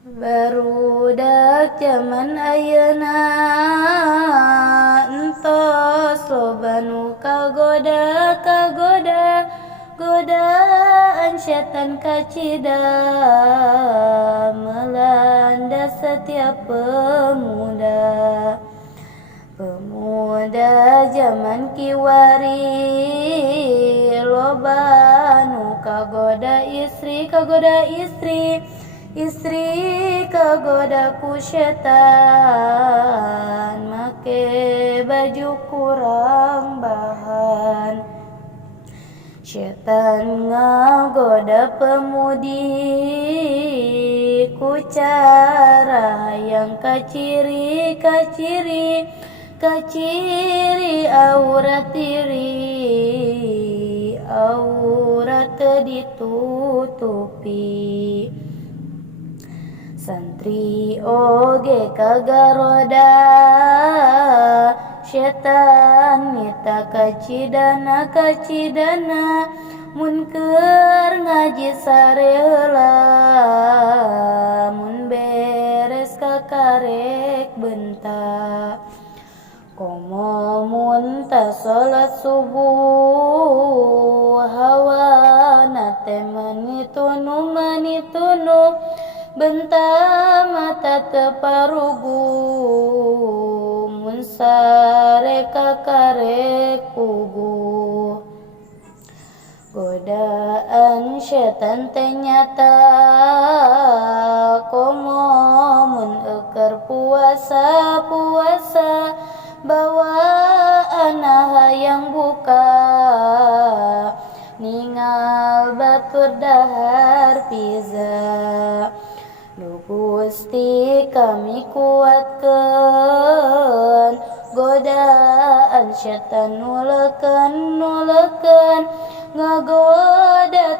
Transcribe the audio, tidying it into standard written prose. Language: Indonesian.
Barudak zaman ayeuna entos loba nu kagoda godaan setan kacida melanda setiap pemuda zaman kiwari loba nu kagoda istri kagoda ku setan make baju kurang bahan. Setan ngagoda pemudi ku cara yang kaciri aurat ditutupi. Santri oge kagaroda setan mita kacidana mun keur ngaji sare heula mun beres kakarek bentak komo mun ta salat subuh hawana teh manitunu bentar mata teparugu mun sare kakarek pugu. Godaan setan teh nyata komo mun euker puasa bawaan hayang buka ningal batur dahar pizza. Duh Gusti kami kuatkeun godaan setan nuleukeun ngagoda